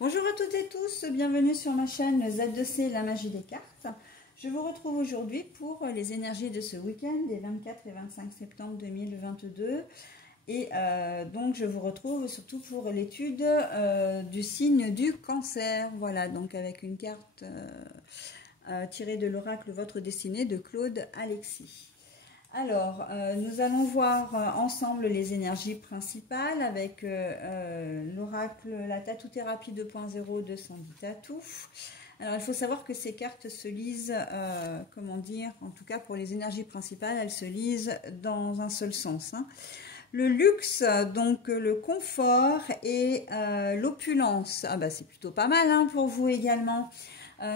Bonjour à toutes et tous, bienvenue sur ma chaîne Z2C, la magie des cartes. Je vous retrouve aujourd'hui pour les énergies de ce week-end, des 24 et 25 septembre 2022. Et donc je vous retrouve surtout pour l'étude du signe du cancer. Voilà, donc avec une carte tirée de l'oracle Votre Destinée de Claude Alexis. Alors, nous allons voir ensemble les énergies principales avec l'oracle, la Tatou-thérapie 2.0 de Sandy Tatou. Alors, il faut savoir que ces cartes se lisent, comment dire, en tout cas pour les énergies principales, elles se lisent dans un seul sens. Hein. Le luxe, donc le confort et l'opulence, ah bah, c'est plutôt pas mal hein, pour vous également.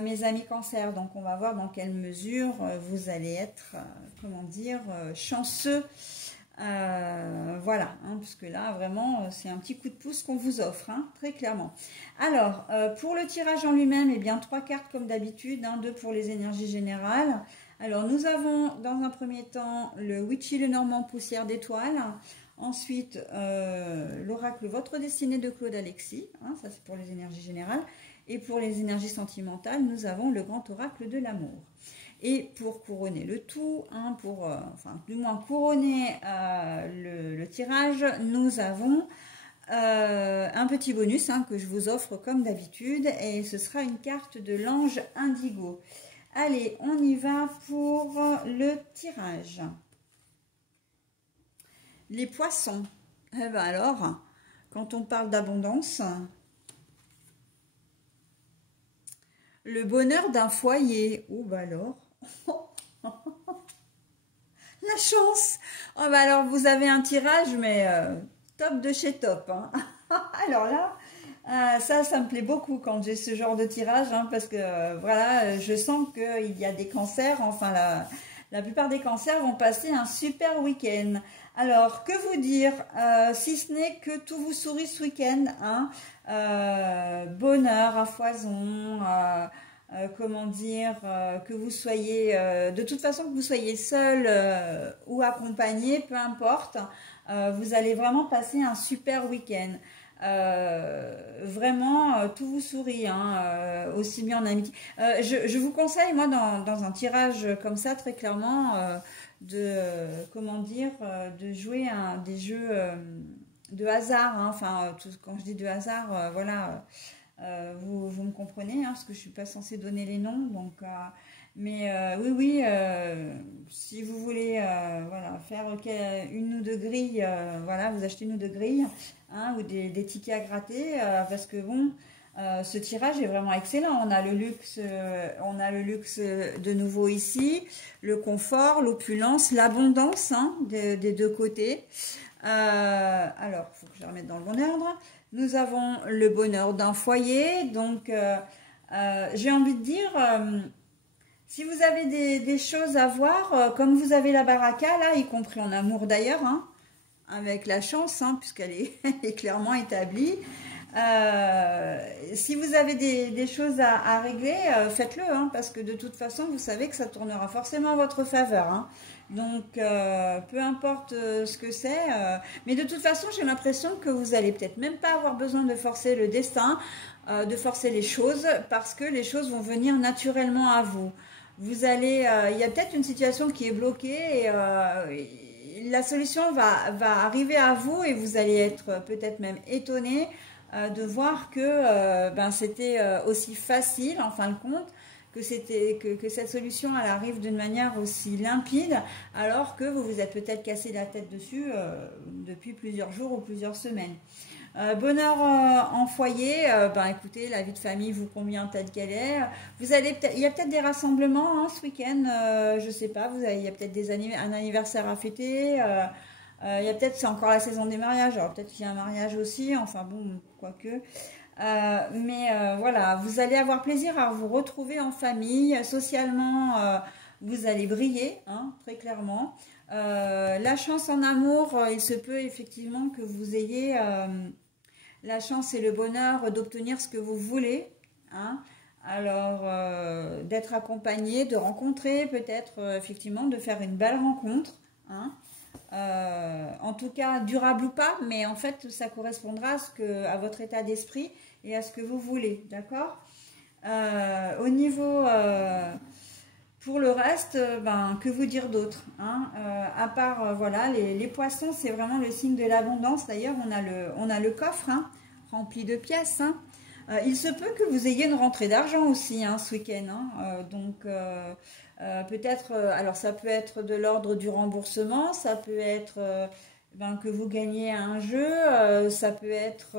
Mes amis cancer, donc on va voir dans quelle mesure vous allez être, comment dire, chanceux, voilà, hein, parce que là vraiment c'est un petit coup de pouce qu'on vous offre, hein, très clairement. Alors, pour le tirage en lui-même, eh bien 3 cartes comme d'habitude, hein, 2 pour les énergies générales. Alors nous avons dans un premier temps le Witchy le Normand Poussière d'étoiles, ensuite l'oracle Votre Destinée de Claude Alexis, hein, ça c'est pour les énergies générales. Et pour les énergies sentimentales, nous avons le grand oracle de l'amour. Et pour couronner le tout, hein, pour, enfin, du moins couronner le tirage, nous avons un petit bonus hein, que je vous offre comme d'habitude. Et ce sera une carte de l'ange indigo. Allez, on y va pour le tirage. Les poissons. Eh ben alors, quand on parle d'abondance... Le bonheur d'un foyer. Oh, bah alors. La chance. Oh, bah alors, vous avez un tirage, mais top de chez top. Hein. Alors là, ça me plaît beaucoup quand j'ai ce genre de tirage, hein, parce que voilà, je sens qu'il y a des cancers. Enfin, la plupart des cancers vont passer un super week-end. Alors, que vous dire, si ce n'est que tout vous sourit ce week-end, hein, bonheur à foison, comment dire, que vous soyez, de toute façon que vous soyez seul ou accompagné, peu importe, vous allez vraiment passer un super week-end. Vraiment tout vous sourit hein, aussi bien en amitié. Je vous conseille moi dans un tirage comme ça très clairement de comment dire de jouer des jeux de hasard hein. Enfin quand je dis de hasard voilà vous me comprenez hein, parce que je suis pas censée donner les noms donc mais oui si vous voulez voilà faire une ou deux grilles voilà vous achetez une ou deux grilles hein, ou des tickets à gratter parce que bon ce tirage est vraiment excellent. On a le luxe de nouveau ici, le confort, l'opulence, l'abondance hein, des deux côtés. Alors, il faut que je remette dans le bon ordre. Nous avons le bonheur d'un foyer. Donc, j'ai envie de dire, si vous avez des choses à voir, comme vous avez la baraka, là, y compris en amour d'ailleurs, hein, avec la chance, hein, puisqu'elle est clairement établie. Si vous avez des choses à régler, faites-le, hein, parce que de toute façon, vous savez que ça tournera forcément à votre faveur. Hein. Donc, peu importe ce que c'est, mais de toute façon, j'ai l'impression que vous allez peut-être même pas avoir besoin de forcer le destin, de forcer les choses, parce que les choses vont venir naturellement à vous. Vous allez, il y a peut-être une situation qui est bloquée et la solution va arriver à vous et vous allez être peut-être même étonné de voir que ben, c'était aussi facile en fin de compte, que cette solution elle arrive d'une manière aussi limpide alors que vous vous êtes peut-être cassé la tête dessus depuis plusieurs jours ou plusieurs semaines. Bonheur en foyer, ben écoutez, la vie de famille vous convient telle qu'elle est. Vous allez il y a peut-être des rassemblements hein, ce week-end, je sais pas, il y a peut-être un anniversaire à fêter. Il y a peut-être, c'est encore la saison des mariages, alors peut-être qu'il y a un mariage aussi, enfin bon, quoique. Mais voilà, vous allez avoir plaisir à vous retrouver en famille, socialement, vous allez briller, hein, très clairement. La chance en amour, il se peut effectivement que vous ayez la chance et le bonheur d'obtenir ce que vous voulez, hein. Alors, d'être accompagné, de rencontrer peut-être, effectivement, de faire une belle rencontre, hein. en tout cas durable ou pas, mais en fait ça correspondra à votre état d'esprit et à ce que vous voulez, d'accord. Au niveau pour le reste, ben, que vous dire d'autre, hein, à part voilà, les poissons, c'est vraiment le signe de l'abondance. D'ailleurs, on a le coffre, hein, rempli de pièces, hein. Il se peut que vous ayez une rentrée d'argent aussi, hein, ce week-end, hein. Donc peut-être, alors ça peut être de l'ordre du remboursement, ça peut être ben, que vous gagnez à un jeu, ça peut être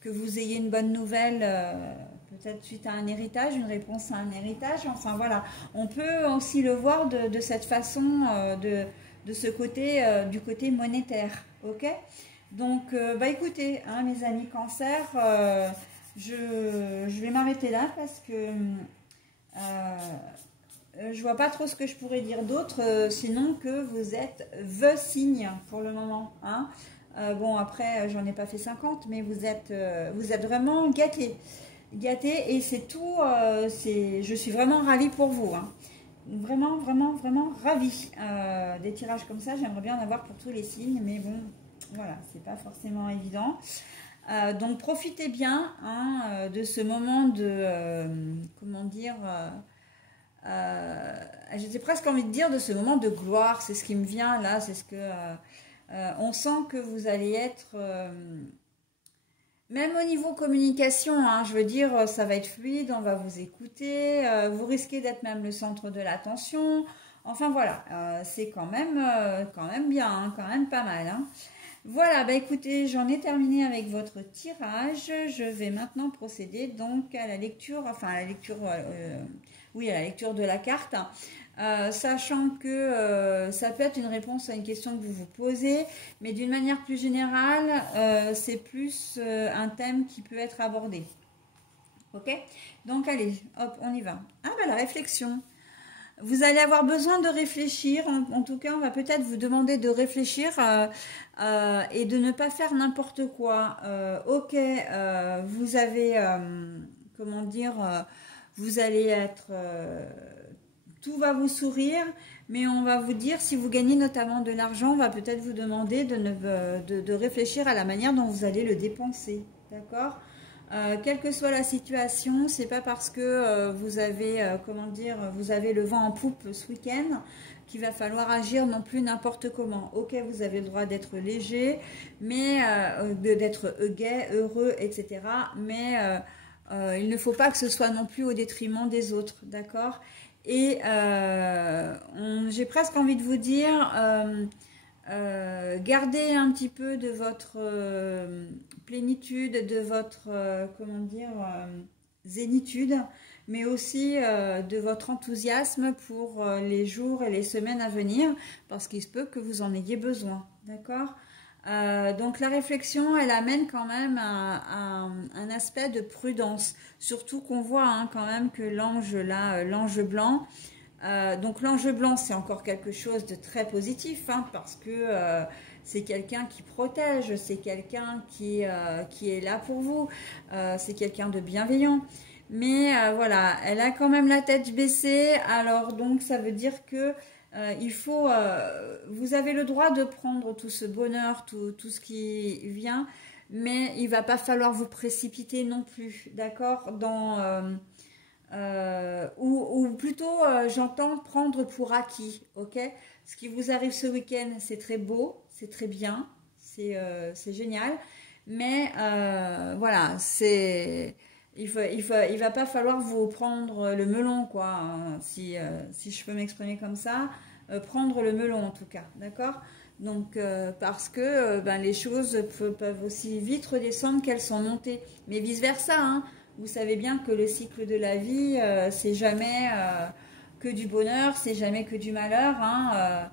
que vous ayez une bonne nouvelle, peut-être suite à un héritage, une réponse à un héritage. Enfin voilà, on peut aussi le voir de cette façon, de ce côté, du côté monétaire, ok. Donc bah écoutez, hein, mes amis cancer, je vais m'arrêter là parce que je vois pas trop ce que je pourrais dire d'autre, sinon que vous êtes the signe pour le moment, hein. Bon après j'en ai pas fait 50, mais vous êtes vraiment gâtés et c'est tout, je suis vraiment ravie pour vous, hein. Vraiment vraiment vraiment ravie. Des tirages comme ça j'aimerais bien en avoir pour tous les signes, mais bon voilà, c'est pas forcément évident. Donc profitez bien, hein, de ce moment de comment dire, j'ai presque envie de dire de ce moment de gloire, c'est ce qui me vient là, c'est ce que on sent que vous allez être même au niveau communication, hein, je veux dire, ça va être fluide, on va vous écouter, vous risquez d'être même le centre de l'attention. Enfin voilà, c'est quand même bien, hein, quand même pas mal, hein. Voilà, bah écoutez, j'en ai terminé avec votre tirage. Je vais maintenant procéder donc à la lecture, enfin à la lecture, oui, à la lecture de la carte. Sachant que ça peut être une réponse à une question que vous vous posez, mais d'une manière plus générale, c'est plus un thème qui peut être abordé. Ok? Donc allez, hop, on y va. Ah bah la réflexion. Vous allez avoir besoin de réfléchir, en tout cas on va peut-être vous demander de réfléchir et de ne pas faire n'importe quoi. Ok, vous avez, comment dire, vous allez être, tout va vous sourire, mais on va vous dire, si vous gagnez notamment de l'argent, on va peut-être vous demander de réfléchir à la manière dont vous allez le dépenser, d'accord? Quelle que soit la situation, c'est pas parce que vous avez, comment dire, vous avez le vent en poupe ce week-end qu'il va falloir agir non plus n'importe comment. Ok, vous avez le droit d'être léger, mais d'être gai, heureux, etc. Mais il ne faut pas que ce soit non plus au détriment des autres, d'accord? Et j'ai presque envie de vous dire, gardez un petit peu de votre plénitude, de votre, comment dire, zénitude, mais aussi de votre enthousiasme pour les jours et les semaines à venir, parce qu'il se peut que vous en ayez besoin, d'accord? Donc la réflexion, elle amène quand même un aspect de prudence, surtout qu'on voit, hein, quand même que l'ange là, l'ange blanc, donc l'ange blanc c'est encore quelque chose de très positif, hein, parce que c'est quelqu'un qui protège, c'est quelqu'un qui est là pour vous, c'est quelqu'un de bienveillant. Mais voilà, elle a quand même la tête baissée, alors donc ça veut dire que il faut, vous avez le droit de prendre tout ce bonheur, tout ce qui vient, mais il va pas falloir vous précipiter non plus, d'accord, ou plutôt, j'entends prendre pour acquis, ok? Ce qui vous arrive ce week-end, c'est très beau, c'est très bien, c'est génial, mais voilà, il va pas falloir vous prendre le melon, quoi, hein, si je peux m'exprimer comme ça, prendre le melon en tout cas, d'accord? Donc, parce que ben, les choses peuvent aussi vite redescendre qu'elles sont montées, mais vice-versa, hein. Vous savez bien que le cycle de la vie, c'est jamais que du bonheur, c'est jamais que du malheur, hein.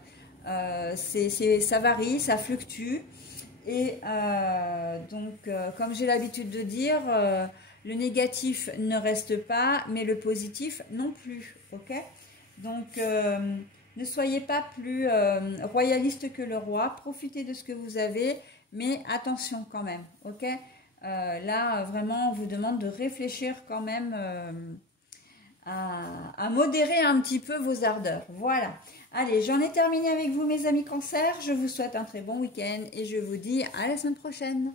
Ça varie, ça fluctue. Et donc, comme j'ai l'habitude de dire, le négatif ne reste pas, mais le positif non plus. Ok? Donc, ne soyez pas plus royaliste que le roi. Profitez de ce que vous avez, mais attention quand même. Ok? Là, vraiment, on vous demande de réfléchir quand même à modérer un petit peu vos ardeurs. Voilà. Allez, j'en ai terminé avec vous, mes amis Cancer. Je vous souhaite un très bon week-end et je vous dis à la semaine prochaine.